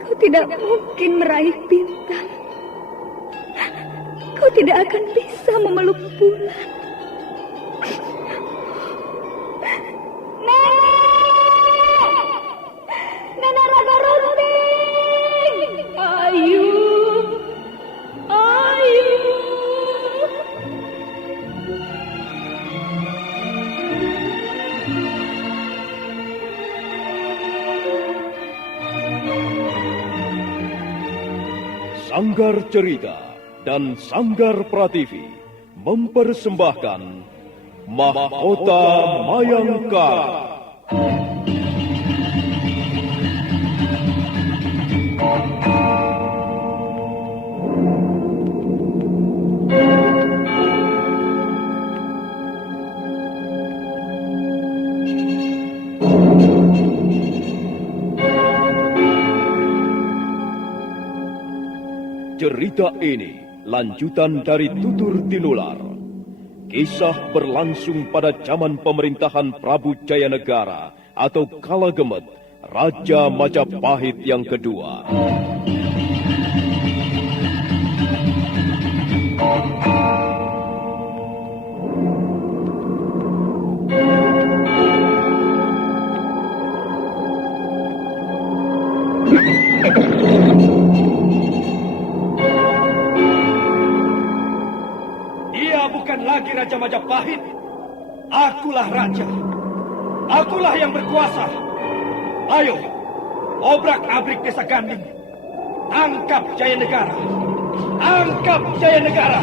Kau tidak mungkin meraih bintang. Kau tidak akan bisa memeluk bulan. Nenek Raga Runting! Ayu! Ayu! Sanggar Cerita dan Sanggar Prativi mempersembahkan Mahkota Mayangkara. Cerita ini lanjutan dari Tutur Tinular. Kisah berlangsung pada zaman pemerintahan Prabu Jayanegara atau Kala Gemet, Raja Majapahit yang kedua. Bukan lagi Raja Majapahit. Akulah raja. Akulah yang berkuasa. Ayo, obrak-abrik desa Ganding. Angkap Jayanegara. Angkap Jayanegara.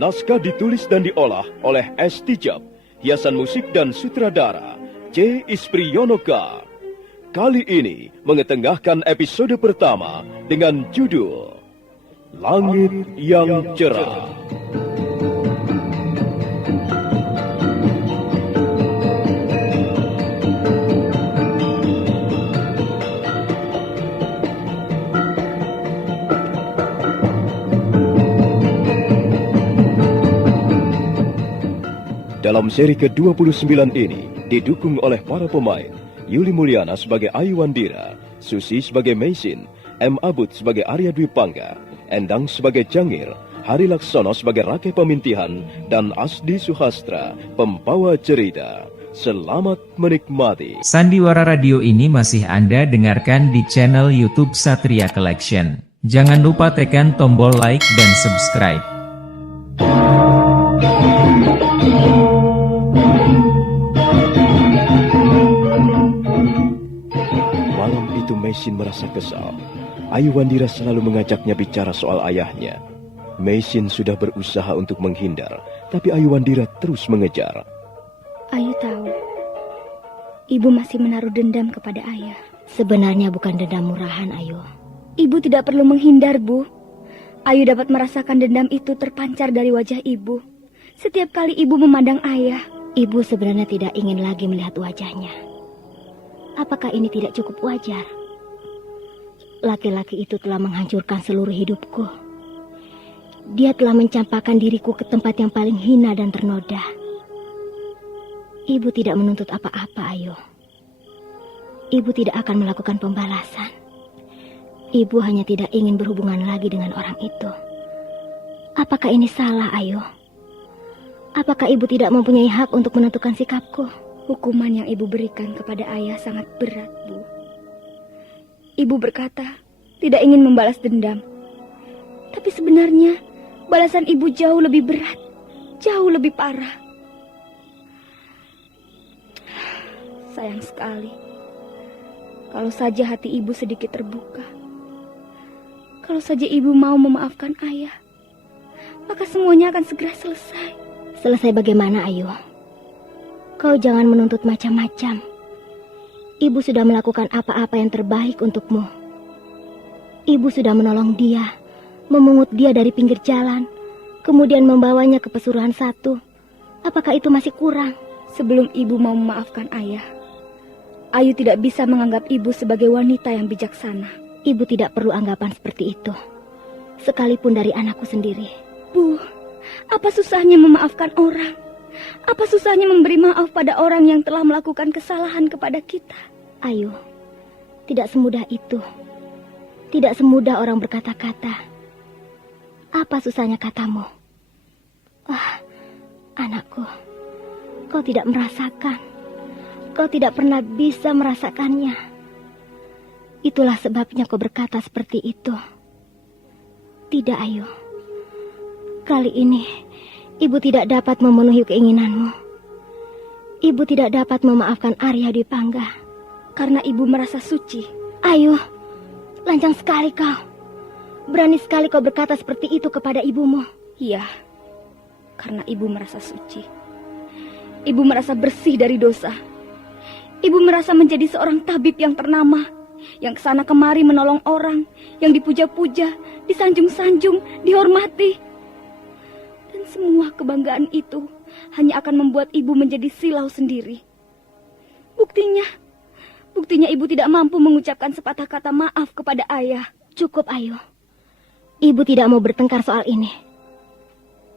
Naskah ditulis dan diolah oleh S. Tijab, hiasan musik dan sutradara C. Ispriyonoka. Kali ini mengetengahkan episode pertama dengan judul Langit yang Cerah. Dalam seri ke-29 ini didukung oleh para pemain Yuli Mulyana sebagai Ayu Wandira, Susi sebagai Meisin, M. Abud sebagai Arya Dwi Pangga, Endang sebagai Jangir, Hari Laksono sebagai Rakai Pemintihan, dan Asdi Suhastra, pembawa cerita. Selamat menikmati. Sandiwara Radio ini masih Anda dengarkan di channel YouTube Satria Collection. Jangan lupa tekan tombol like dan subscribe. Malam itu Meisin merasa kesal. Ayu Wandira selalu mengajaknya bicara soal ayahnya. Meisin sudah berusaha untuk menghindar, tapi Ayu Wandira terus mengejar. Ayu tahu, ibu masih menaruh dendam kepada ayah. Sebenarnya bukan dendam murahan, Ayu. Ibu tidak perlu menghindar, Bu. Ayu dapat merasakan dendam itu terpancar dari wajah ibu. Setiap kali ibu memandang ayah. Ibu sebenarnya tidak ingin lagi melihat wajahnya. Apakah ini tidak cukup wajar? Laki-laki itu telah menghancurkan seluruh hidupku. Dia telah mencampakkan diriku ke tempat yang paling hina dan ternoda. Ibu tidak menuntut apa-apa, Ayu. Ibu tidak akan melakukan pembalasan. Ibu hanya tidak ingin berhubungan lagi dengan orang itu. Apakah ini salah, Ayu? Apakah ibu tidak mempunyai hak untuk menentukan sikapku? Hukuman yang ibu berikan kepada ayah sangat berat, Bu. Ibu berkata tidak ingin membalas dendam. Tapi sebenarnya balasan ibu jauh lebih berat, jauh lebih parah. Sayang sekali. Kalau saja hati ibu sedikit terbuka. Kalau saja ibu mau memaafkan ayah. maka semuanya akan segera selesai. Selesai bagaimana, Ayu? Kau jangan menuntut macam-macam. Ibu sudah melakukan apa-apa yang terbaik untukmu. Ibu sudah menolong dia, memungut dia dari pinggir jalan, kemudian membawanya ke Pesuruhan 1. Apakah itu masih kurang? Sebelum ibu mau memaafkan ayah, Ayu tidak bisa menganggap ibu sebagai wanita yang bijaksana. Ibu tidak perlu anggapan seperti itu, sekalipun dari anakku sendiri. Bu, apa susahnya memaafkan orang? Apa susahnya memberi maaf pada orang yang telah melakukan kesalahan kepada kita? Ayu, tidak semudah itu. Tidak semudah orang berkata-kata. Apa susahnya katamu? Anakku, kau tidak merasakan. Kau tidak pernah bisa merasakannya. Itulah sebabnya kau berkata seperti itu. Tidak, Ayu. Kali ini, ibu tidak dapat memenuhi keinginanmu. Ibu tidak dapat memaafkan Arya Dwi Pangga. Karena ibu merasa suci. Ayu, lancang sekali kau. Berani sekali kau berkata seperti itu kepada ibumu. Iya, karena ibu merasa suci. Ibu merasa bersih dari dosa. Ibu merasa menjadi seorang tabib yang ternama, yang kesana kemari menolong orang, yang dipuja-puja, disanjung-sanjung, dihormati. Dan semua kebanggaan itu hanya akan membuat ibu menjadi silau sendiri. Buktinya ibu tidak mampu mengucapkan sepatah kata maaf kepada ayah. Cukup, Ayu. Ibu tidak mau bertengkar soal ini.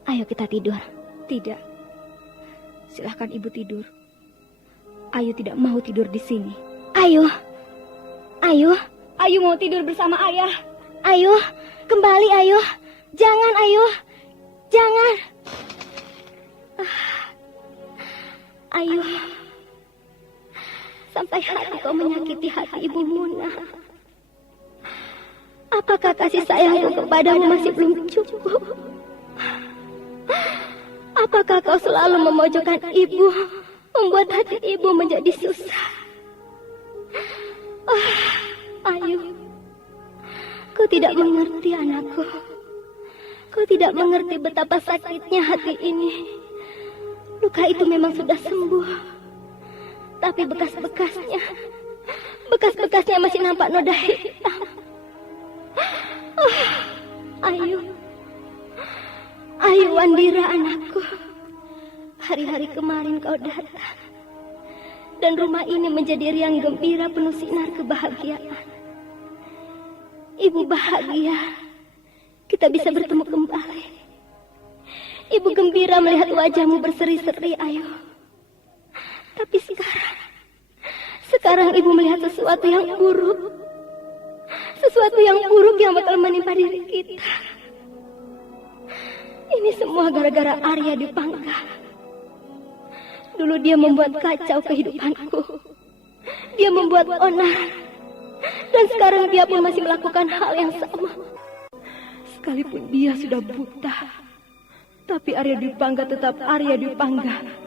Ayo kita tidur. Tidak. Silahkan ibu tidur. Ayu tidak mau tidur di sini. Ayu. Ayu mau tidur bersama ayah. Ayu, kembali Ayu. Jangan, Ayu. Jangan. Ayu. Sampai hati kau menyakiti hati ibu Muna. Apakah kasih sayangku kepadamu masih belum cukup? Apakah kau selalu memojokkan ibu, membuat hati ibu menjadi susah? Ayu, kau tidak mengerti anakku. Kau tidak mengerti betapa sakitnya hati ini. Luka itu memang sudah sembuh, tapi bekas-bekasnya masih nampak noda hitam. Ayu Wandira anakku. Hari-hari kemarin kau datang, dan rumah ini menjadi riang gembira penuh sinar kebahagiaan. Ibu bahagia kita bisa bertemu kembali. Ibu gembira melihat wajahmu berseri-seri, Ayu. Tapi sekarang ibu melihat sesuatu yang buruk. Sesuatu yang buruk yang bakal menimpa diri kita. Ini semua gara-gara Arya Dwi Pangga. Dulu dia membuat kacau kehidupanku. Dia membuat onar. Dan sekarang dia pun masih melakukan hal yang sama. Sekalipun dia sudah buta, tapi Arya Dwi Pangga tetap Arya Dwi Pangga.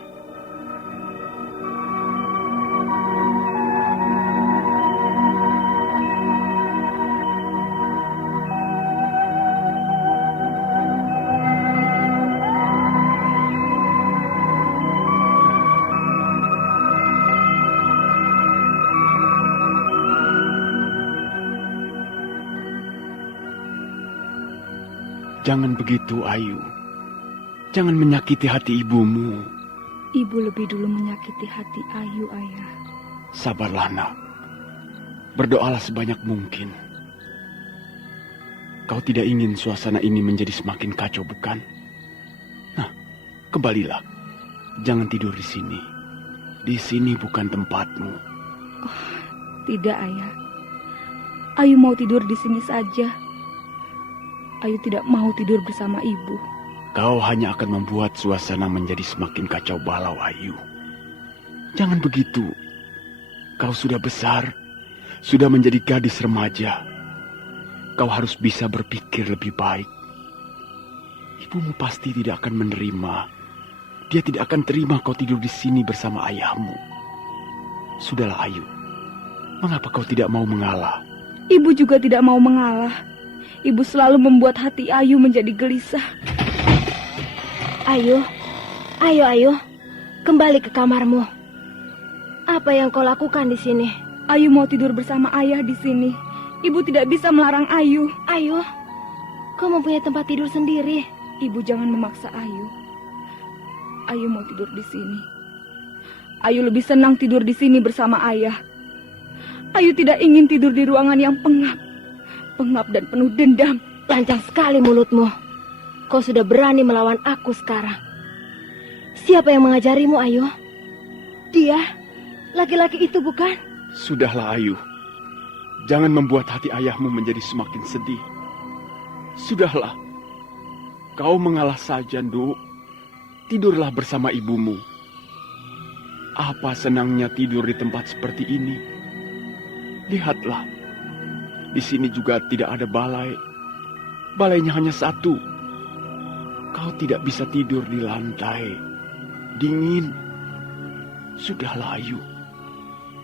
Jangan begitu, Ayu. Jangan menyakiti hati ibumu. Ibu lebih dulu menyakiti hati Ayu, ayah. Sabarlah, nak. Berdoalah sebanyak mungkin. Kau tidak ingin suasana ini menjadi semakin kacau, bukan? Nah, kembalilah. Jangan tidur di sini. Di sini bukan tempatmu. Oh, tidak, ayah. Ayu mau tidur di sini saja. Ayu tidak mau tidur bersama ibu. Kau hanya akan membuat suasana menjadi semakin kacau balau, Ayu. Jangan begitu. Kau sudah besar, sudah menjadi gadis remaja. Kau harus bisa berpikir lebih baik. Ibumu pasti tidak akan menerima. Dia tidak akan terima kau tidur di sini bersama ayahmu. Sudahlah, Ayu. Mengapa kau tidak mau mengalah? Ibu juga tidak mau mengalah. Ibu selalu membuat hati Ayu menjadi gelisah. Ayo, ayo, kembali ke kamarmu. Apa yang kau lakukan di sini? Ayu mau tidur bersama ayah di sini. Ibu tidak bisa melarang Ayu. Ayo, kau mempunyai tempat tidur sendiri. Ibu jangan memaksa Ayu. Ayu mau tidur di sini. Ayu lebih senang tidur di sini bersama ayah. Ayu tidak ingin tidur di ruangan yang pengap dan penuh dendam. Lancang sekali mulutmu. Kau sudah berani melawan aku sekarang. Siapa yang mengajarimu, Ayu? Dia, laki-laki itu bukan? Sudahlah, Ayu. Jangan membuat hati ayahmu menjadi semakin sedih. Sudahlah. Kau mengalah saja, Nduk. Tidurlah bersama ibumu. Apa senangnya tidur di tempat seperti ini? Lihatlah. Di sini juga tidak ada balai. Balainya hanya satu. Kau tidak bisa tidur di lantai. Dingin. Sudahlah, Ayu.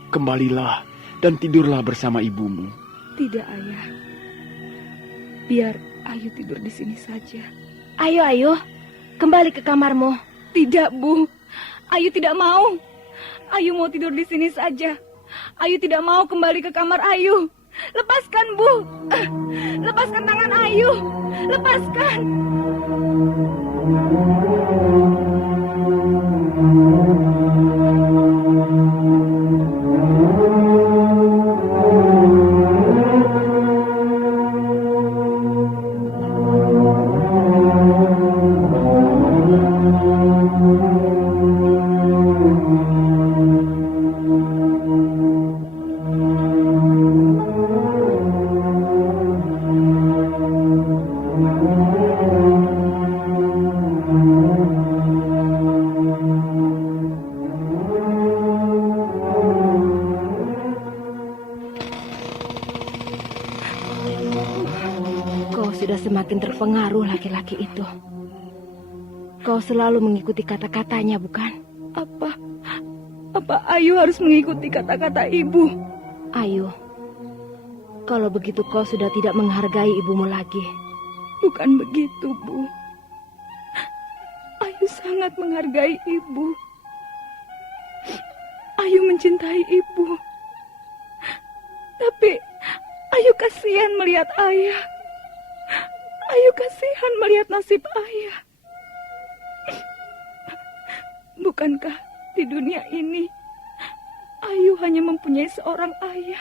Kembalilah dan tidurlah bersama ibumu. Tidak, ayah. Biar Ayu tidur di sini saja. Ayo, kembali ke kamarmu. Tidak, Bu. Ayu tidak mau. Ayu mau tidur di sini saja. Ayu tidak mau kembali ke kamar Ayu. Lepaskan, Bu. Lepaskan tangan Ayu. Lepaskan. Sudah semakin terpengaruh laki-laki itu. Kau selalu mengikuti kata-katanya, bukan? Apa Ayu harus mengikuti kata-kata ibu? Ayu, kalau begitu kau sudah tidak menghargai ibumu lagi. Bukan begitu, Bu. Ayu sangat menghargai ibu. Ayu mencintai ibu. Tapi Ayu kasihan melihat ayah. Ayu kasihan melihat nasib ayah. Bukankah di dunia ini Ayu hanya mempunyai seorang ayah?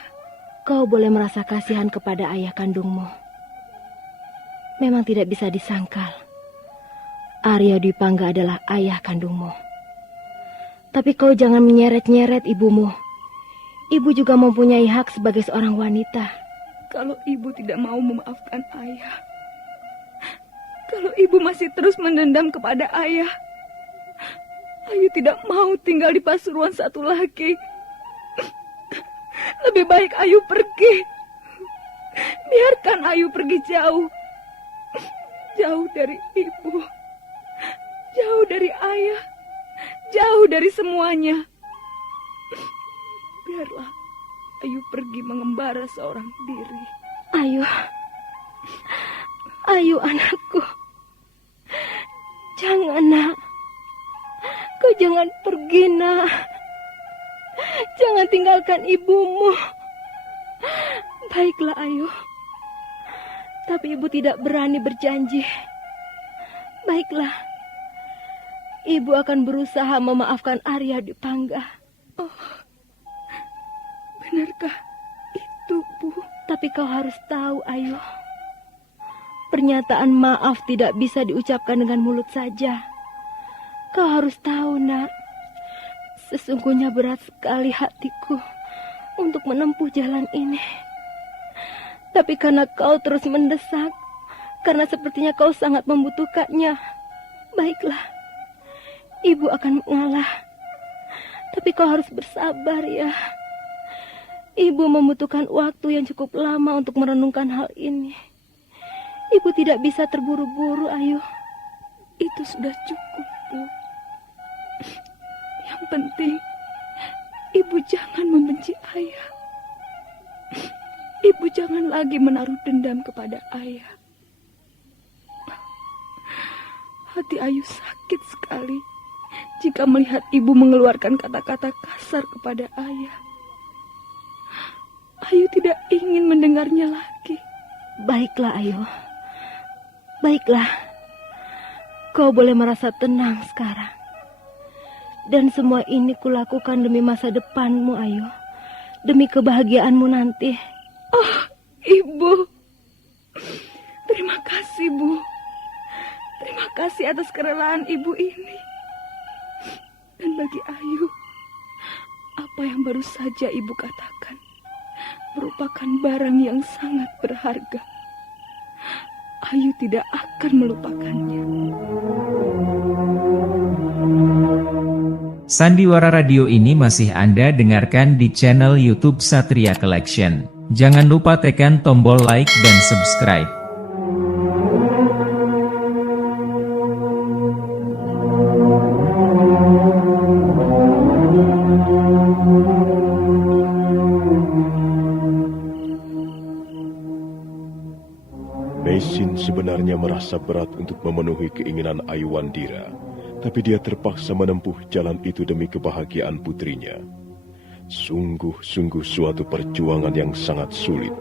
Kau boleh merasa kasihan kepada ayah kandungmu. Memang tidak bisa disangkal. Arya Dwi Pangga adalah ayah kandungmu. Tapi kau jangan menyeret-nyeret ibumu. Ibu juga mempunyai hak sebagai seorang wanita. Kalau ibu tidak mau memaafkan ayah, kalau ibu masih terus mendendam kepada ayah, Ayu tidak mau tinggal di Pasuruan satu lagi. Lebih baik Ayu pergi. Biarkan Ayu pergi jauh. Jauh dari ibu. Jauh dari ayah. Jauh dari semuanya. Biarlah Ayu pergi mengembara seorang diri. Ayu anakku. Jangan, Nak. Kau jangan pergi, Nak. Jangan tinggalkan ibumu. Baiklah, Ayu. Tapi ibu tidak berani berjanji. Baiklah. Ibu akan berusaha memaafkan Arya Dwi Pangga. Oh, benarkah itu, Bu? Tapi kau harus tahu, Ayu. Pernyataan maaf tidak bisa diucapkan dengan mulut saja. Kau harus tahu, Nak. Sesungguhnya berat sekali hatiku untuk menempuh jalan ini. Tapi karena kau terus mendesak, karena sepertinya kau sangat membutuhkannya, baiklah, ibu akan mengalah. Tapi kau harus bersabar, ya. Ibu membutuhkan waktu yang cukup lama untuk merenungkan hal ini. Ibu tidak bisa terburu-buru, Ayu. Itu sudah cukup, Bu. Yang penting, ibu jangan membenci ayah. Ibu jangan lagi menaruh dendam kepada ayah. Hati Ayu sakit sekali jika melihat ibu mengeluarkan kata-kata kasar kepada ayah. Ayu tidak ingin mendengarnya lagi. Baiklah, Ayu. Baiklah. Kau boleh merasa tenang sekarang. Dan semua ini kulakukan demi masa depanmu, Ayu. Demi kebahagiaanmu nanti. Oh, Ibu. Terima kasih, Bu. Terima kasih atas kerelaan Ibu ini. Dan bagi Ayu, apa yang baru saja Ibu katakan merupakan barang yang sangat berharga. Ayu tidak akan melupakannya. Sandiwara radio ini masih Anda dengarkan di channel YouTube Satria Collection. Jangan lupa tekan tombol like dan subscribe. Meisin sebenarnya merasa berat untuk memenuhi keinginan Ayuandira, tapi dia terpaksa menempuh jalan itu demi kebahagiaan putrinya. Sungguh-sungguh suatu perjuangan yang sangat sulit.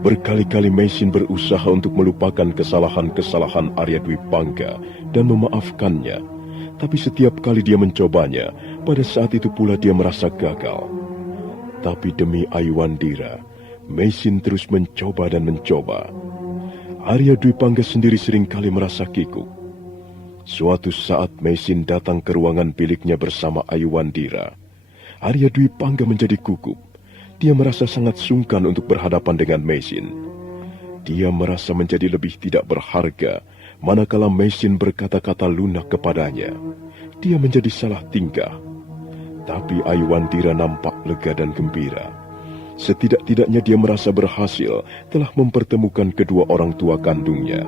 Berkali-kali Meisin berusaha untuk melupakan kesalahan-kesalahan Arya Dwi Pangga dan memaafkannya, tapi setiap kali dia mencobanya, pada saat itu pula dia merasa gagal. Tapi demi Ayuandira, Meisin terus mencoba dan mencoba. Arya Dwi Pangga sendiri seringkali merasa kikuk. Suatu saat Meisin datang ke ruangan biliknya bersama Ayuandira. Arya Dwi Pangga menjadi gugup. Dia merasa sangat sungkan untuk berhadapan dengan Meisin. Dia merasa menjadi lebih tidak berharga, manakala Meisin berkata-kata lunak kepadanya. Dia menjadi salah tingkah. Tapi Ayuandira nampak lega dan gembira. Setidak-tidaknya dia merasa berhasil telah mempertemukan kedua orang tua kandungnya.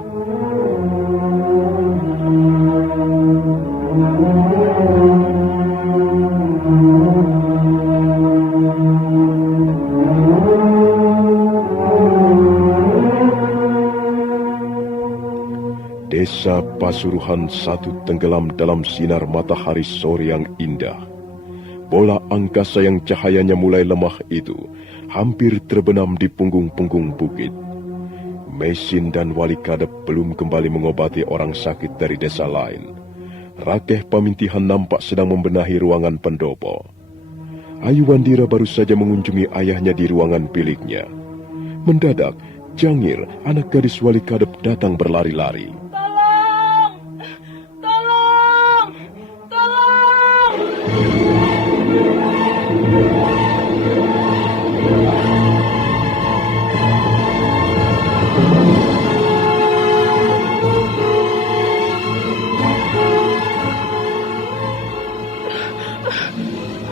Desa Pasuruhan satu tenggelam dalam sinar matahari sore yang indah. Bola angkasa yang cahayanya mulai lemah itu hampir terbenam di punggung-punggung bukit. Meisin dan Wali Kadep belum kembali mengobati orang sakit dari desa lain. Rakeh Pamintihan nampak sedang membenahi ruangan pendopo. Ayuandira baru saja mengunjungi ayahnya di ruangan biliknya. Mendadak, Jangir, anak gadis Wali Kadep datang berlari-lari. Tolong! Tolong! Tolong!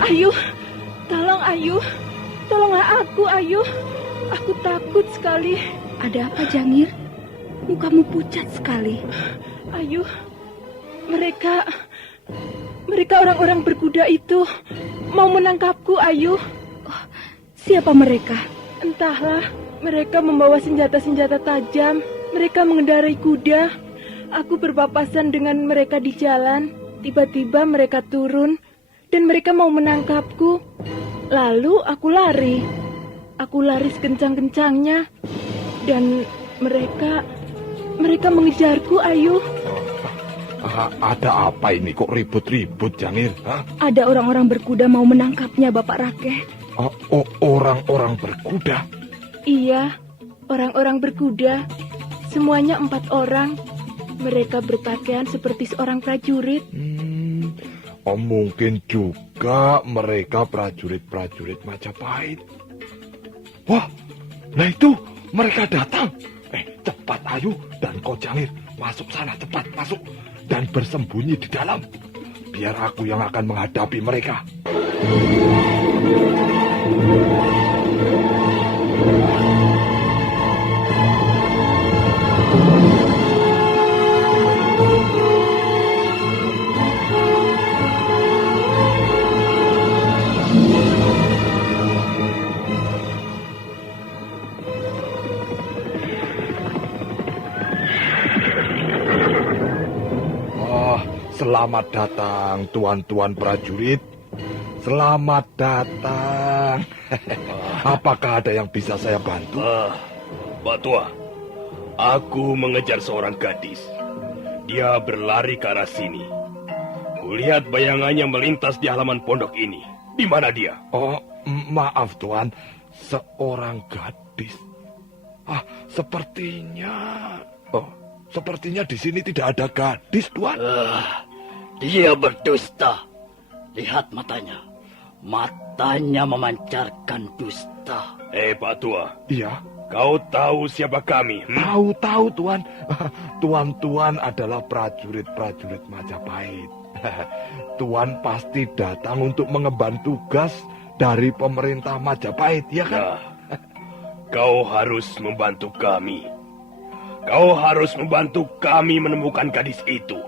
Ayu, tolong Ayu. Tolonglah aku, Ayu. Aku takut sekali. Ada apa, Jangir? Mukamu pucat sekali. Ayu, mereka orang-orang berkuda itu mau menangkapku, Ayu. Oh, siapa mereka? Entahlah, mereka membawa senjata-senjata tajam. Mereka mengendarai kuda. Aku berpapasan dengan mereka di jalan. Tiba-tiba mereka turun dan mereka mau menangkapku. Lalu aku lari. Aku lari sekencang-kencangnya. Dan mereka mengejarku, Ayu. Ada apa ini kok ribut-ribut, Jangir? Hah? Ada orang-orang berkuda mau menangkapnya, Bapak Rakeh. Orang-orang berkuda? Iya, orang-orang berkuda. Semuanya 4 orang. Mereka berpakaian seperti seorang prajurit. Mungkin juga mereka prajurit-prajurit Majapahit. Wah, nah itu mereka datang. Cepat Ayu dan kau Jangir, masuk sana, cepat masuk dan bersembunyi di dalam. Biar aku yang akan menghadapi mereka. Selamat datang, tuan-tuan prajurit. Selamat datang. Apakah ada yang bisa saya bantu? Pak Tua, aku mengejar seorang gadis. Dia berlari ke arah sini. Kulihat bayangannya melintas di halaman pondok ini. Di mana dia? Oh, maaf tuan, seorang gadis. Sepertinya di sini tidak ada gadis, tuan. Dia berdusta. Lihat matanya. Matanya memancarkan dusta. Pak Tua, Iya, kau tahu siapa kami? tahu tuan. Tuan-tuan adalah prajurit-prajurit Majapahit. Tuan pasti datang untuk mengemban tugas dari pemerintah Majapahit, ya kan? Ya, kau harus membantu kami. Kau harus membantu kami menemukan gadis itu.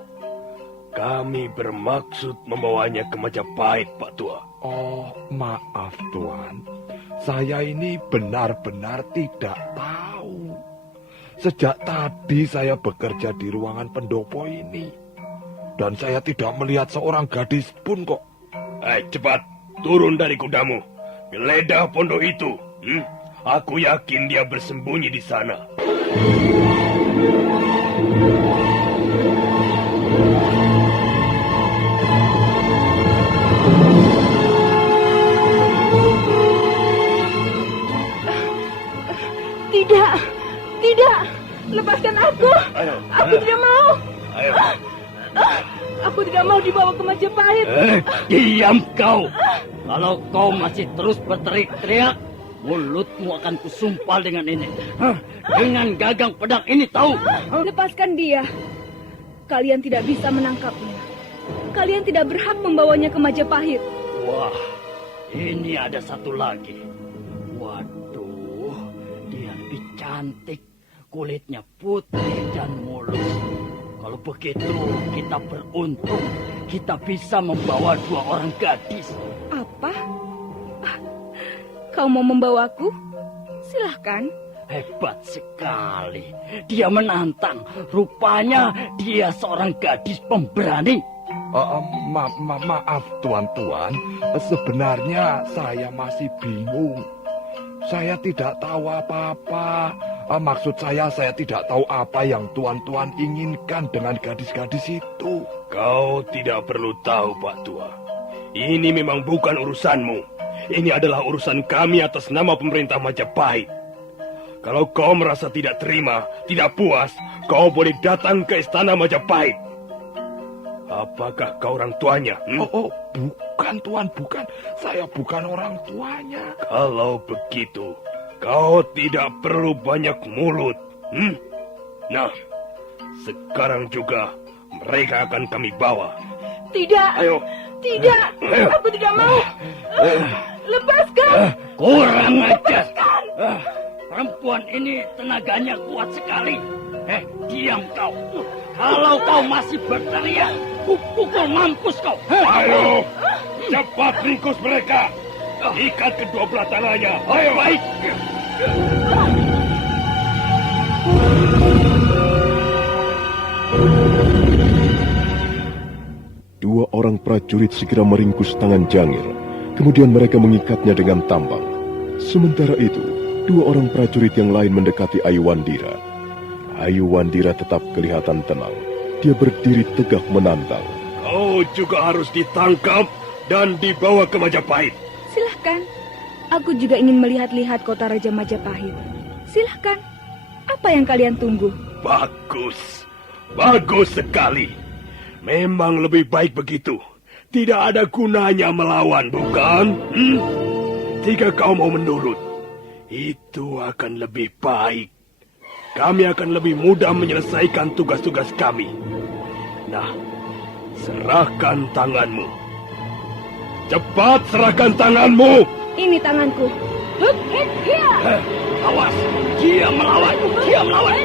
Kami bermaksud membawanya ke Majapahit, Pak Tua. Oh, maaf tuan. Saya ini benar-benar tidak tahu. Sejak tadi saya bekerja di ruangan pendopo ini. Dan saya tidak melihat seorang gadis pun kok. Cepat, turun dari kudamu. Geledah pondok itu. Aku yakin dia bersembunyi di sana. Tidak, lepaskan aku. Aku tidak mau. Ayo. Aku tidak mau dibawa ke Majapahit. Diam kau. Kalau kau masih terus berteriak-teriak, mulutmu akan kusumpal dengan ini. Dengan gagang pedang ini, tahu? Lepaskan dia. Kalian tidak bisa menangkapnya. Kalian tidak berhak membawanya ke Majapahit. Wah, ini ada satu lagi. Waduh, dia lebih cantik. Kulitnya putih dan mulus. Kalau begitu, kita beruntung. Kita bisa membawa 2 orang gadis. Apa? Kau mau membawaku? Silahkan. Hebat sekali. Dia menantang. Rupanya dia seorang gadis pemberani. Maaf tuan-tuan, sebenarnya saya masih bingung. Saya tidak tahu apa-apa. Maksud saya tidak tahu apa yang tuan-tuan inginkan dengan gadis-gadis itu. Kau tidak perlu tahu, Pak Tua. Ini memang bukan urusanmu. Ini adalah urusan kami atas nama pemerintah Majapahit. Kalau kau merasa tidak terima, tidak puas, kau boleh datang ke istana Majapahit. Apakah kau orang tuanya? Bukan tuan, bukan. Saya bukan orang tuanya. Kalau begitu, kau tidak perlu banyak mulut. Nah, sekarang juga mereka akan kami bawa. Tidak. Ayo. Tidak. Aku tidak mau. Lepaskan. Kurang ajar. Perempuan ini tenaganya kuat sekali. Diam kau. Kalau kau masih berteriak, pukul mampus kau. Ayo, cepat ringkus mereka. Ikat kedua belah tangannya. Ayo. Baik. Dua orang prajurit segera meringkus tangan Jangir. Kemudian mereka mengikatnya dengan tambang. Sementara itu, 2 orang prajurit yang lain mendekati Ayu Wandira. Ayu Wandira tetap kelihatan tenang. Dia berdiri tegak menantang. Kau juga harus ditangkap dan dibawa ke Majapahit. Silahkan. Aku juga ingin melihat-lihat kota Raja Majapahit. Silahkan. Apa yang kalian tunggu? Bagus. Bagus sekali. Memang lebih baik begitu. Tidak ada gunanya melawan, bukan? Jika kau mau menurut, itu akan lebih baik. Kami akan lebih mudah menyelesaikan tugas-tugas kami. Nah, serahkan tanganmu. Cepat serahkan tanganmu. Ini tanganku. Hup, hit, hiya. Awas, dia melawan. Dia melawan.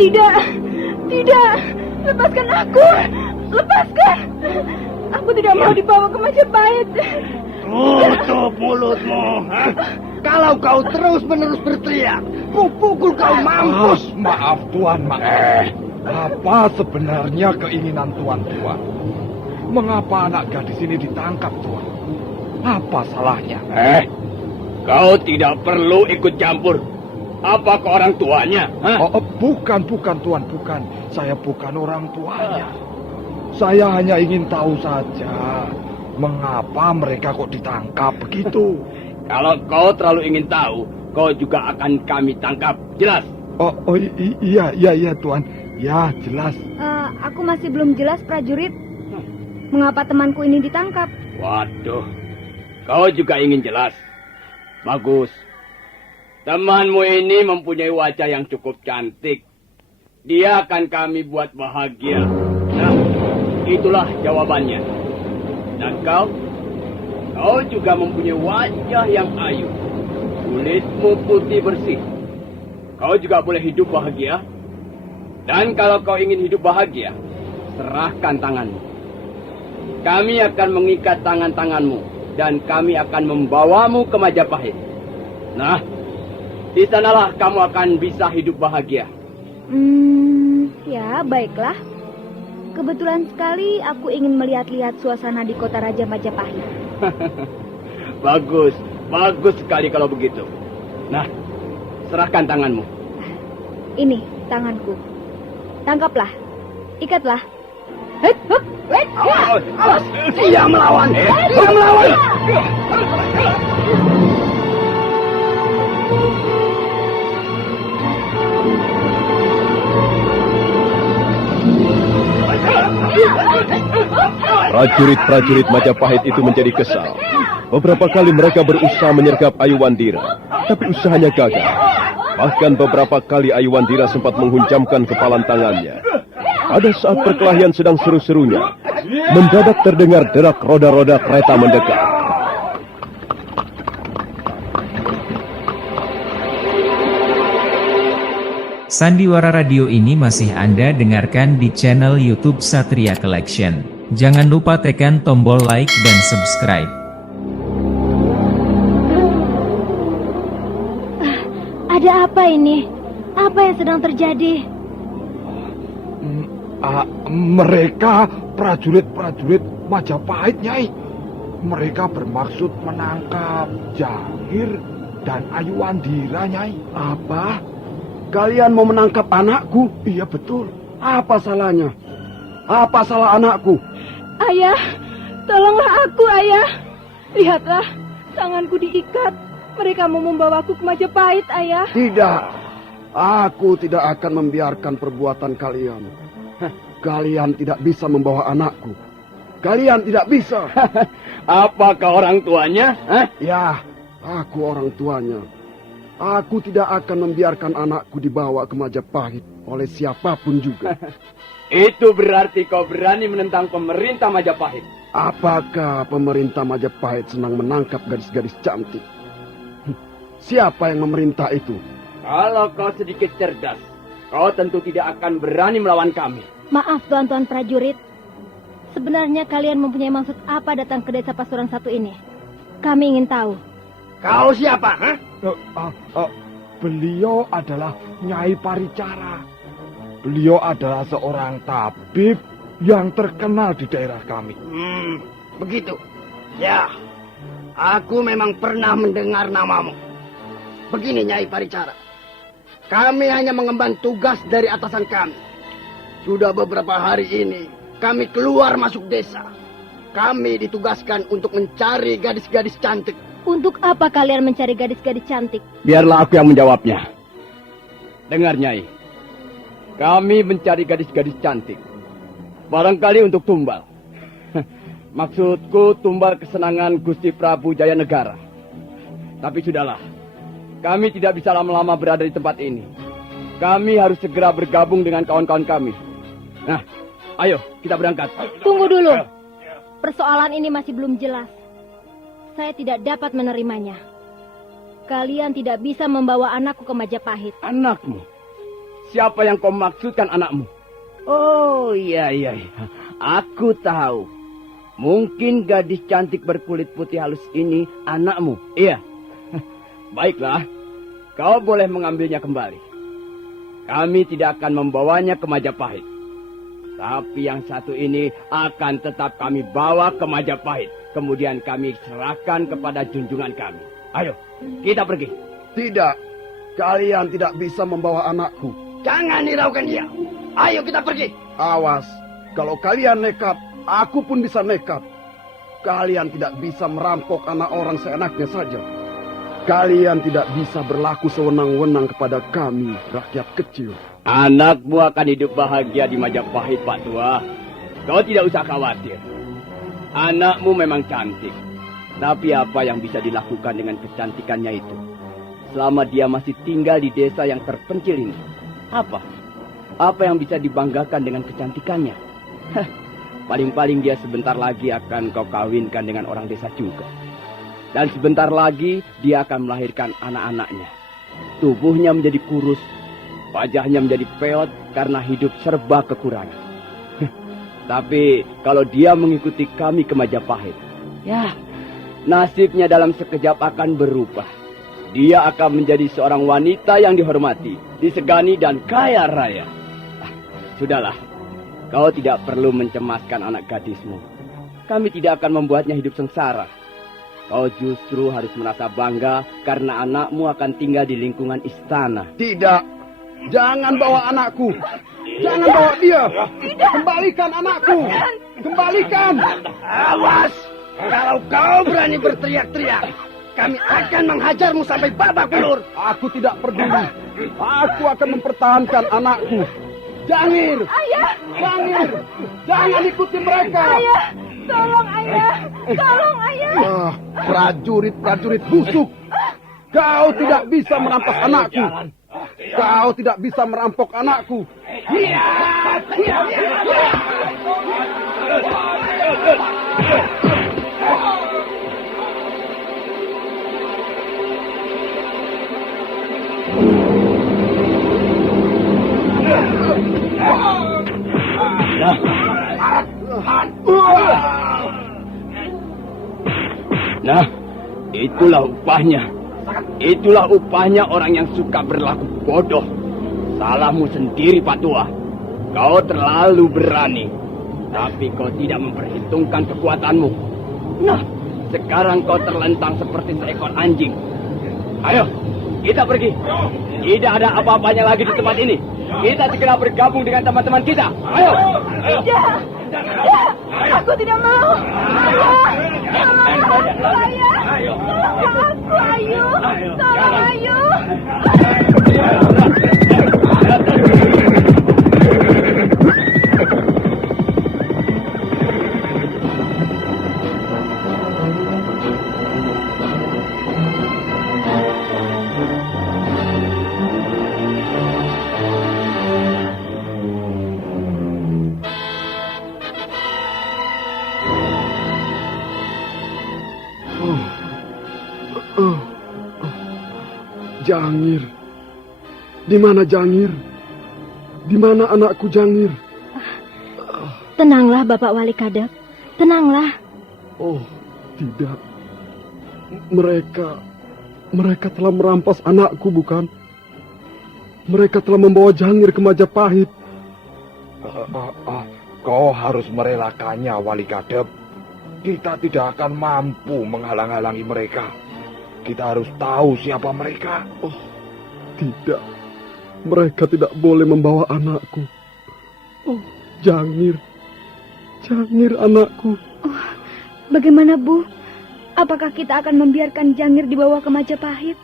Tidak, tidak. Lepaskan aku. Lepaskan. Aku tidak mau dibawa ke Majapahit. Tutup mulutmu. Kalau kau terus-menerus berteriak, kupukul kau mampus. Maaf Tuan, maaf. Apa sebenarnya keinginan Tuan? Mengapa anak gadis ini ditangkap, Tuan? Apa salahnya? Kau tidak perlu ikut campur. Apa ke orang tuanya? Bukan Tuan, bukan. Saya bukan orang tuanya. Saya hanya ingin tahu saja mengapa mereka kok ditangkap begitu. Kalau kau terlalu ingin tahu, kau juga akan kami tangkap. Jelas? Iya Tuan. Ya, jelas. Aku masih belum jelas, prajurit. Mengapa temanku ini ditangkap? Waduh, kau juga ingin jelas. Bagus. Temanmu ini mempunyai wajah yang cukup cantik. Dia akan kami buat bahagia. Nah, itulah jawabannya. Dan kau juga mempunyai wajah yang ayu. Kulitmu putih bersih. Kau juga boleh hidup bahagia. Dan kalau kau ingin hidup bahagia, serahkan tanganmu. Kami akan mengikat tangan-tanganmu. Dan kami akan membawamu ke Majapahit. Nah, di sanalah kamu akan bisa hidup bahagia. Ya, baiklah. Kebetulan sekali aku ingin melihat-lihat suasana di kota Raja Majapahit. Bagus sekali kalau begitu. Nah, serahkan tanganmu. Ini tanganku. Tangkaplah. Ikatlah. Dia melawan. Prajurit-prajurit Majapahit itu menjadi kesal. Beberapa kali mereka berusaha menyergap Ayuwandira, tapi usahanya gagal. Bahkan beberapa kali Ayuwandira sempat menghunjamkan kepalan tangannya. Pada saat perkelahian sedang seru-serunya, mendadak terdengar derak roda-roda kereta mendekat. Sandiwara Radio ini masih Anda dengarkan di channel YouTube Satria Collection. Jangan lupa tekan tombol like dan subscribe. Ada apa ini? Apa yang sedang terjadi? Mereka prajurit-prajurit Majapahit, Nyai. Mereka bermaksud menangkap Jangir dan Ayuwandira, Nyai. Apa? Kalian mau menangkap anakku? Iya, betul. Apa salahnya? Apa salah anakku? Ayah, tolonglah aku, Ayah. Lihatlah, tanganku diikat. Mereka mau membawaku ke Majapahit, Ayah. Tidak. Aku tidak akan membiarkan perbuatan kalian. Kalian tidak bisa membawa anakku. Kalian tidak bisa. Apakah orang tuanya? Ya, aku orang tuanya. Aku tidak akan membiarkan anakku dibawa ke Majapahit oleh siapapun juga. Itu berarti kau berani menentang pemerintah Majapahit. Apakah pemerintah Majapahit senang menangkap gadis-gadis cantik? Siapa yang memerintah itu? Kalau kau sedikit cerdas, kau tentu tidak akan berani melawan kami. Maaf tuan-tuan prajurit. Sebenarnya kalian mempunyai maksud apa datang ke desa Pasuruan 1 ini? Kami ingin tahu. Kau siapa? Beliau adalah Nyai Paricara. Beliau adalah seorang tabib yang terkenal di daerah kami. Begitu. Ya, aku memang pernah mendengar namamu. Begini Nyai Paricara. Kami hanya mengemban tugas dari atasan kami. Sudah beberapa hari ini kami keluar masuk desa. Kami ditugaskan untuk mencari gadis-gadis cantik. Untuk apa kalian mencari gadis-gadis cantik? Biarlah aku yang menjawabnya. Dengar Nyai. Kami mencari gadis-gadis cantik. Barangkali untuk tumbal. Maksudku tumbal kesenangan Gusti Prabu Jayanegara. Tapi sudahlah. Kami tidak bisa lama-lama berada di tempat ini. Kami harus segera bergabung dengan kawan-kawan kami. Nah, ayo kita berangkat. Tunggu dulu. Persoalan ini masih belum jelas. Saya tidak dapat menerimanya. Kalian tidak bisa membawa anakku ke Majapahit. Anakmu? siapa yang kau maksudkan anakmu? Oh iya. Aku tahu. Mungkin gadis cantik berkulit putih halus ini anakmu. Iya. Baiklah. Kau boleh mengambilnya kembali. Kami tidak akan membawanya ke Majapahit. Tapi yang satu ini akan tetap kami bawa ke Majapahit. Kemudian kami serahkan kepada junjungan kami. Ayo, kita pergi. Tidak, kalian tidak bisa membawa anakku. Jangan hiraukan dia. Ayo kita pergi. Awas, kalau kalian nekat, aku pun bisa nekat. Kalian tidak bisa merampok anak orang seenaknya saja. Kalian tidak bisa berlaku sewenang-wenang kepada kami, rakyat kecil. Anakmu akan hidup bahagia di Majapahit, Pak Tua. Kau tidak usah khawatir. Anakmu memang cantik. Tapi apa yang bisa dilakukan dengan kecantikannya itu? Selama dia masih tinggal di desa yang terpencil ini. Apa? Apa yang bisa dibanggakan dengan kecantikannya? Paling-paling dia sebentar lagi akan kau kawinkan dengan orang desa juga. Dan sebentar lagi dia akan melahirkan anak-anaknya. Tubuhnya menjadi kurus. Wajahnya menjadi peot karena hidup serba kekurangan. Tapi kalau dia mengikuti kami ke Majapahit, ya, nasibnya dalam sekejap akan berubah. Dia akan menjadi seorang wanita yang dihormati, disegani dan kaya raya. Sudahlah, kau tidak perlu mencemaskan anak gadismu. Kami tidak akan membuatnya hidup sengsara. Kau justru harus merasa bangga karena anakmu akan tinggal di lingkungan istana. Tidak, jangan bawa anakku. Jangan bawa dia. Kembalikan anakku. Kembalikan. Awas! Kalau kau berani berteriak-teriak, kami akan menghajarmu sampai babak belur. Aku tidak peduli. Aku akan mempertahankan anakku. Jangir! Ayah! Jangir! Jangan ikuti mereka! Ayah! Tolong ayah! Tolong ayah! Prajurit-prajurit busuk! Kau tidak bisa merampas anakku! Kau tidak bisa merampok anakku! Nah, itulah upahnya. Itulah upahnya orang yang suka berlaku bodoh. Salahmu sendiri, Pak Tua. Kau terlalu berani. Tapi kau tidak memperhitungkan kekuatanmu. Nah, sekarang kau terlentang seperti seekor anjing. Ayo, kita pergi. Tidak ada apa-apanya lagi di tempat ini. Kita segera bergabung dengan teman-teman kita. Ayo. Tidak! Aku tidak mau! Ayah! Tolong aku, ayah! Tolong aku, Ayu! Tolong, Ayu! Jangir. Di mana Jangir? Di mana anakku Jangir? Tenanglah, Bapak Wali Kadep. Tenanglah. Oh, tidak. Mereka telah merampas anakku, bukan? Mereka telah membawa Jangir ke Majapahit. Kau harus merelakannya, Wali Kadep. Kita tidak akan mampu menghalang-halangi mereka. Kita harus tahu siapa mereka. Oh, tidak. Mereka tidak boleh membawa anakku. Oh, Jangir. Jangir anakku. Oh, bagaimana, Bu? Apakah kita akan membiarkan Jangir dibawa ke Majapahit?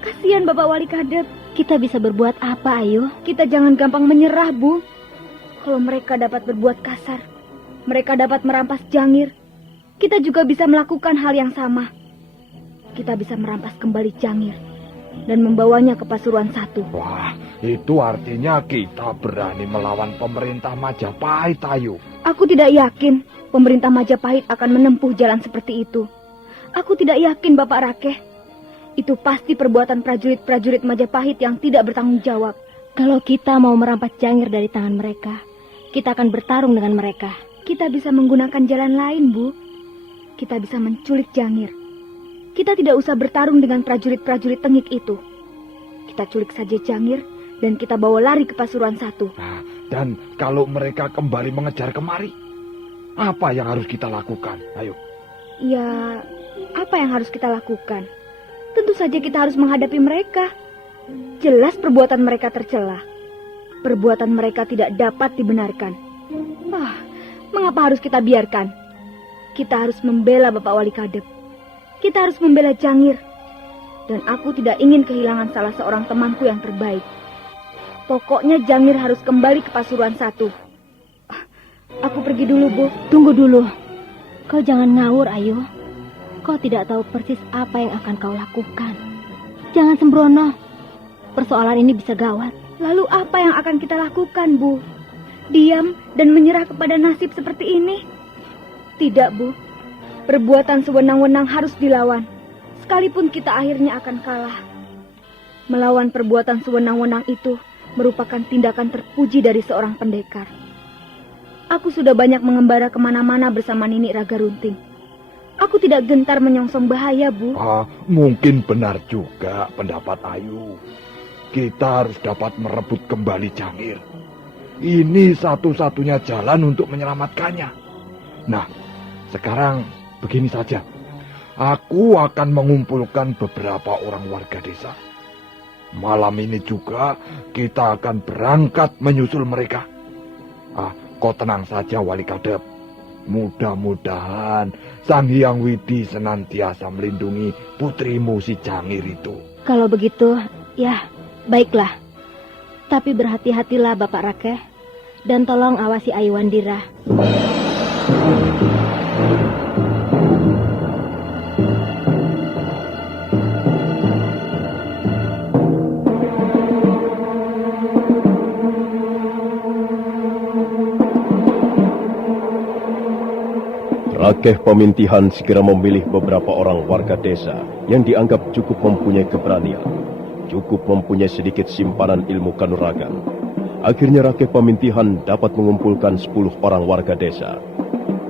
Kasihan Bapak Wali Kadep. Kita bisa berbuat apa, Ayu? Kita jangan gampang menyerah, Bu. Kalau mereka dapat berbuat kasar, mereka dapat merampas Jangir, kita juga bisa melakukan hal yang sama. Kita bisa merampas kembali Jangir dan membawanya ke Pasuruan I. Wah, itu artinya kita berani melawan pemerintah Majapahit, Ayu. Aku tidak yakin pemerintah Majapahit akan menempuh jalan seperti itu. Aku tidak yakin, Bapak Rakeh. Itu pasti perbuatan prajurit-prajurit Majapahit yang tidak bertanggung jawab. Kalau kita mau merampas Jangir dari tangan mereka, kita akan bertarung dengan mereka. Kita bisa menggunakan jalan lain, Bu. Kita bisa menculik Jangir. Kita tidak usah bertarung dengan prajurit-prajurit tengik itu. Kita culik saja Jangir dan kita bawa lari ke Pasuruan 1. Nah, dan kalau mereka kembali mengejar kemari, apa yang harus kita lakukan? Ayo. Ya, apa yang harus kita lakukan? Tentu saja kita harus menghadapi mereka. Jelas perbuatan mereka tercela. Perbuatan mereka tidak dapat dibenarkan. Mengapa harus kita biarkan? Kita harus membela Bapak Wali Kadep. Kita harus membela Jangir. Dan aku tidak ingin kehilangan salah seorang temanku yang terbaik. Pokoknya Jangir harus kembali ke Pasuruan 1. Aku pergi dulu, Bu. Tunggu dulu. Kau jangan ngawur, Ayu. Kau tidak tahu persis apa yang akan kau lakukan. Jangan sembrono. Persoalan ini bisa gawat. Lalu apa yang akan kita lakukan, Bu? Diam dan menyerah kepada nasib seperti ini? Tidak, Bu. Perbuatan sewenang-wenang harus dilawan. Sekalipun kita akhirnya akan kalah. Melawan perbuatan sewenang-wenang itu merupakan tindakan terpuji dari seorang pendekar. Aku sudah banyak mengembara kemana-mana bersama Nini Raga Runting. Aku tidak gentar menyongsong bahaya, Bu. Mungkin benar juga pendapat Ayu. Kita harus dapat merebut kembali Jangir. Ini satu-satunya jalan untuk menyelamatkannya. Nah, sekarang begini saja. Aku akan mengumpulkan beberapa orang warga desa. Malam ini juga kita akan berangkat menyusul mereka. Kau tenang saja, Wali Kadep. Mudah-mudahan Sang Hyang Widi senantiasa melindungi putrimu si Jangir itu. Kalau begitu, ya baiklah. Tapi berhati-hatilah Bapak Rakeh. Dan tolong awasi Ayu Wandira. Rakeh Pemintihan segera memilih beberapa orang warga desa yang dianggap cukup mempunyai keberanian, cukup mempunyai sedikit simpanan ilmu kanuragan. Akhirnya Rakeh Pemintihan dapat mengumpulkan 10 orang warga desa.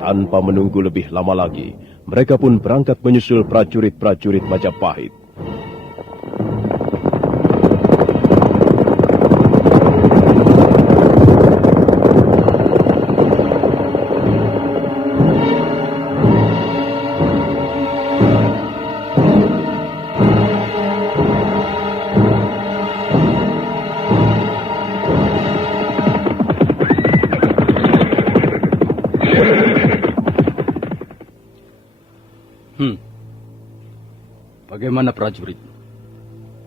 Tanpa menunggu lebih lama lagi, mereka pun berangkat menyusul prajurit-prajurit Majapahit. Bagaimana prajurit?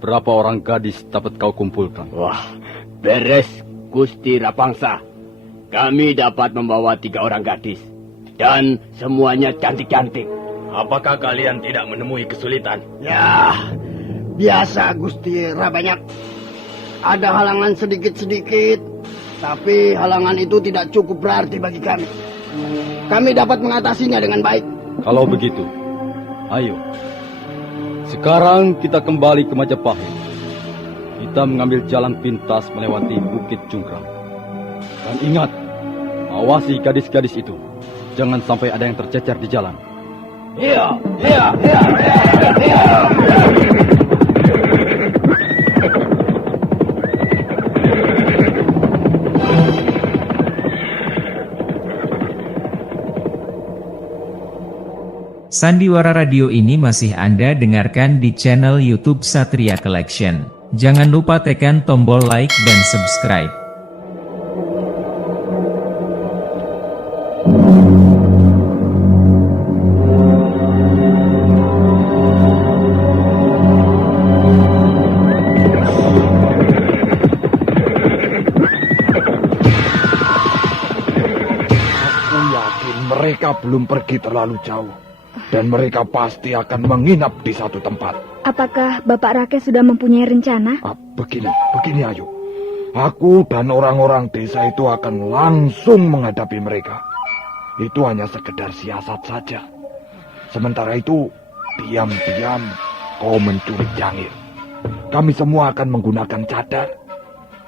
Berapa orang gadis dapat kau kumpulkan? Wah, beres Gusti Rapangsa. Kami dapat membawa 3 orang gadis. Dan semuanya cantik-cantik. Apakah kalian tidak menemui kesulitan? Ya, biasa Gusti Rabanyak. Ada halangan sedikit-sedikit, tapi halangan itu tidak cukup berarti bagi kami. Kami dapat mengatasinya dengan baik. Kalau begitu, ayo. Sekarang kita kembali ke Majapahit. Kita mengambil jalan pintas melewati Bukit Cungkrang. Dan ingat, awasi gadis-gadis itu. Jangan sampai ada yang tercecer di jalan. Iya, iya, iya, iya, iya. Sandiwara Radio ini masih Anda dengarkan di channel YouTube Satria Collection. Jangan lupa tekan tombol like dan subscribe. Aku yakin mereka belum pergi terlalu jauh. Dan mereka pasti akan menginap di satu tempat. Apakah Bapak Rakeh sudah mempunyai rencana? Begini Ayu. Aku dan orang-orang desa itu akan langsung menghadapi mereka. Itu hanya sekedar siasat saja. Sementara itu, diam-diam kau menculik Jangir. Kami semua akan menggunakan cadar.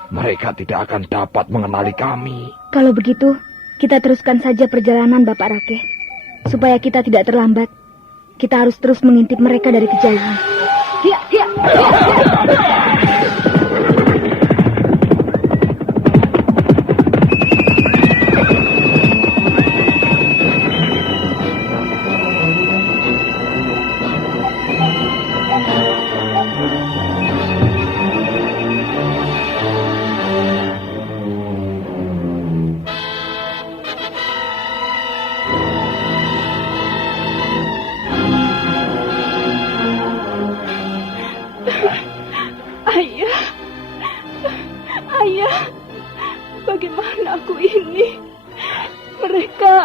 mereka tidak akan dapat mengenali kami. Kalau begitu, kita teruskan saja perjalanan Bapak Rakeh. Supaya kita tidak terlambat, kita harus terus mengintip mereka dari kejauhan. Hiya, hiya, hiya, hiya. Ayah, bagaimana aku ini? Mereka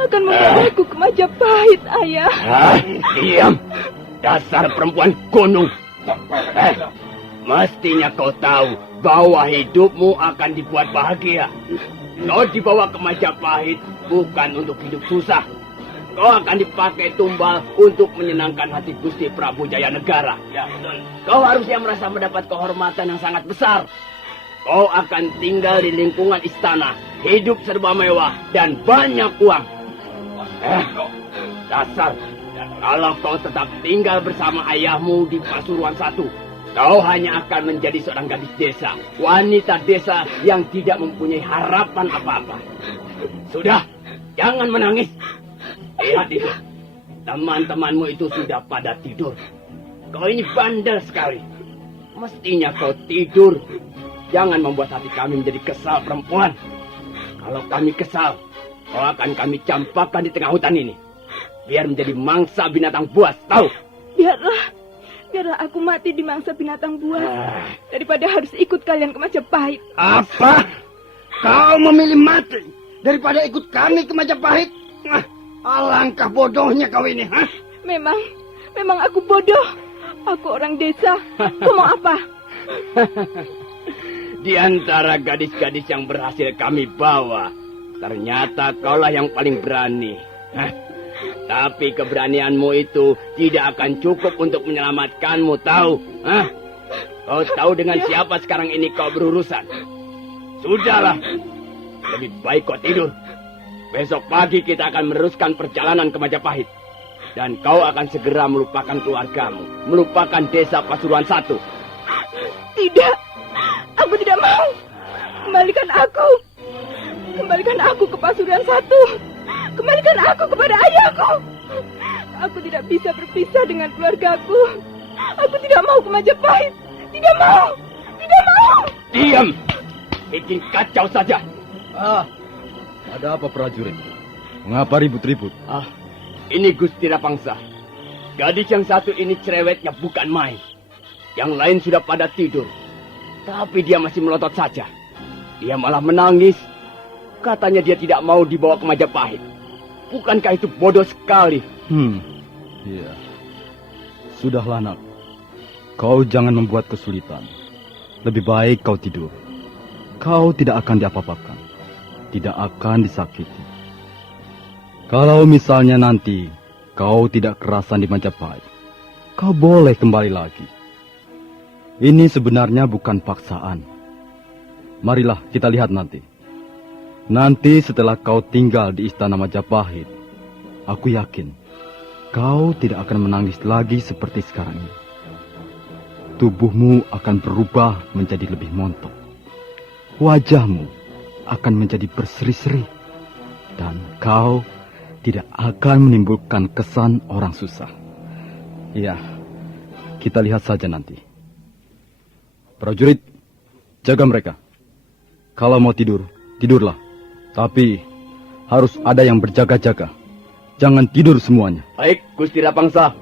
akan membawaku ke Majapahit, Ayah. Diam, dasar perempuan gunung. Mestinya kau tahu bahwa hidupmu akan dibuat bahagia. Kau dibawa ke Majapahit bukan untuk hidup susah. Kau akan dipakai tumbal untuk menyenangkan hati Gusti Prabu Jayanegara. Kau harusnya merasa mendapat kehormatan yang sangat besar. Kau akan tinggal di lingkungan istana, hidup serba mewah dan banyak uang. Dasar, kalau kau tetap tinggal bersama ayahmu di Pasuruan 1, kau hanya akan menjadi seorang gadis desa, wanita desa yang tidak mempunyai harapan apa-apa. Sudah, jangan menangis. Lihat itu, teman-temanmu itu sudah pada tidur. Kau ini bandel sekali. Mestinya kau tidur. Jangan membuat hati kami menjadi kesal, perempuan. Kalau kami kesal, kau akan kami campakkan di tengah hutan ini. Biar menjadi mangsa binatang buas, tahu? Biarlah aku mati di mangsa binatang buas daripada harus ikut kalian ke Majapahit. Apa? Kau memilih mati daripada ikut kami ke Majapahit? Alangkah bodohnya kau ini, ha? Memang aku bodoh. Aku orang desa. Kau mau apa? Di antara gadis-gadis yang berhasil kami bawa, ternyata kaulah yang paling berani. Tapi keberanianmu itu tidak akan cukup untuk menyelamatkanmu, tahu? Kau tahu dengan siapa sekarang ini kau berurusan? Sudahlah, lebih baik kau tidur. Besok pagi kita akan meneruskan perjalanan ke Majapahit. Dan kau akan segera melupakan keluargamu. Melupakan desa Pasuruan 1. Tidak. Aku tidak mau. Kembalikan aku. Kembalikan aku ke Pasuruan 1. Kembalikan aku kepada ayahku. Aku tidak bisa berpisah dengan keluargaku. Aku tidak mau ke Majapahit. Tidak mau. Tidak mau. Diam. Bikin kacau saja. Ada apa prajurit? Mengapa ribut-ribut? Ini Gusti Rapangsa. Gadis yang satu ini cerewetnya bukan main. Yang lain sudah pada tidur. Tapi dia masih melotot saja. Dia malah menangis. Katanya dia tidak mau dibawa ke Majapahit. Bukankah itu bodoh sekali? Iya. Sudahlah, nak. Kau jangan membuat kesulitan. Lebih baik kau tidur. Kau tidak akan diapa-apakan. Tidak akan disakiti. Kalau misalnya nanti kau tidak kerasan di Majapahit, kau boleh kembali lagi. Ini sebenarnya bukan paksaan. Marilah kita lihat nanti. Nanti setelah kau tinggal di istana Majapahit, aku yakin kau tidak akan menangis lagi seperti sekarang ini. Tubuhmu akan berubah menjadi lebih montok. Wajahmu akan menjadi berseri-seri. Dan kau tidak akan menimbulkan kesan orang susah. Iya, kita lihat saja nanti. Prajurit, jaga mereka. Kalau mau tidur, tidurlah. Tapi harus ada yang berjaga-jaga. Jangan tidur semuanya. Baik, Gusti Rapangsa.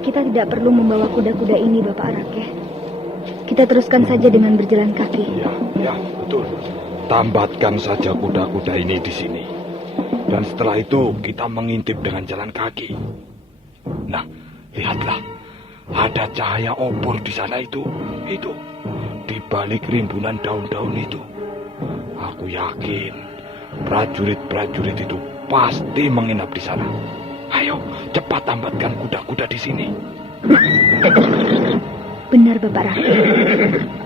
Kita tidak perlu membawa kuda-kuda ini, Bapak Rakeh. Kita teruskan saja dengan berjalan kaki. Ya, betul. Tambatkan saja kuda-kuda ini di sini. Dan setelah itu kita mengintip dengan jalan kaki. Nah, lihatlah. Ada cahaya obor di sana itu. Itu. Di balik rimbunan daun-daun itu. Aku yakin prajurit-prajurit itu pasti menginap di sana. Ayo, cepat tambatkan kuda-kuda di sini. Benar, Bapak Ratu.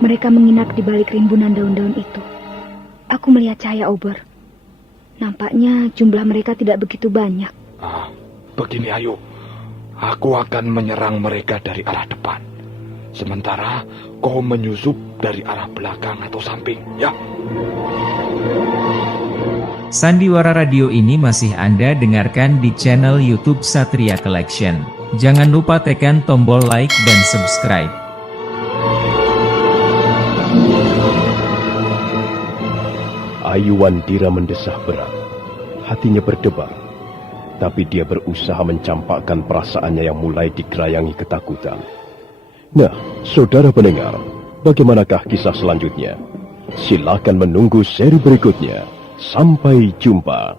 Mereka menginap di balik rimbunan daun-daun itu. Aku melihat cahaya obor. Nampaknya jumlah mereka tidak begitu banyak. Begini, ayo. Aku akan menyerang mereka dari arah depan. Sementara kau menyusup dari arah belakang atau samping, ya? Sandiwara Radio ini masih Anda dengarkan di channel YouTube Satria Collection. Jangan lupa tekan tombol like dan subscribe. Ayuandira mendesah berat. Hatinya berdebar. Tapi dia berusaha mencampakkan perasaannya yang mulai digerayangi ketakutan. Nah, saudara pendengar, bagaimanakah kisah selanjutnya? Silakan menunggu seri berikutnya. Sampai jumpa.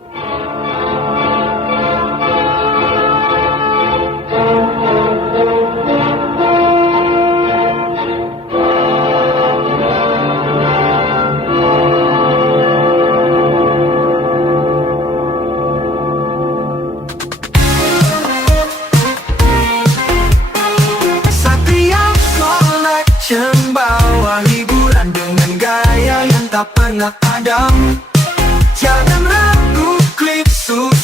Bawa hiburan dengan gaya yang tak pernah padam. Jangan ragu, klik subscribe.